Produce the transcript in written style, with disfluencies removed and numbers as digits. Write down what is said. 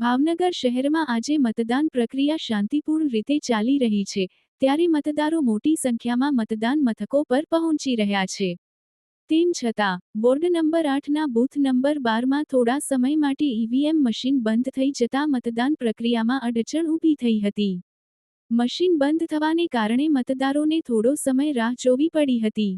ભાવનગર શહેરમાં આજે મતદાન પ્રક્રિયા શાંતિપૂર્ણ રીતે ચાલી રહી છે, ત્યારે મતદારો મોટી સંખ્યામાં મતદાન મથકો પર પહોંચી રહ્યા છે. તેમ છતાં, વોર્ડ નંબર 8ના બૂથ નંબર 12માં થોડા સમય માટે ઈવીએમ મશીન બંધ થઈ જતા મતદાન પ્રક્રિયામાં અડચણ ઊભી થઈ હતી. મશીન બંધ થવાને કારણે મતદારોને થોડો સમય રાહ જોવી પડી હતી.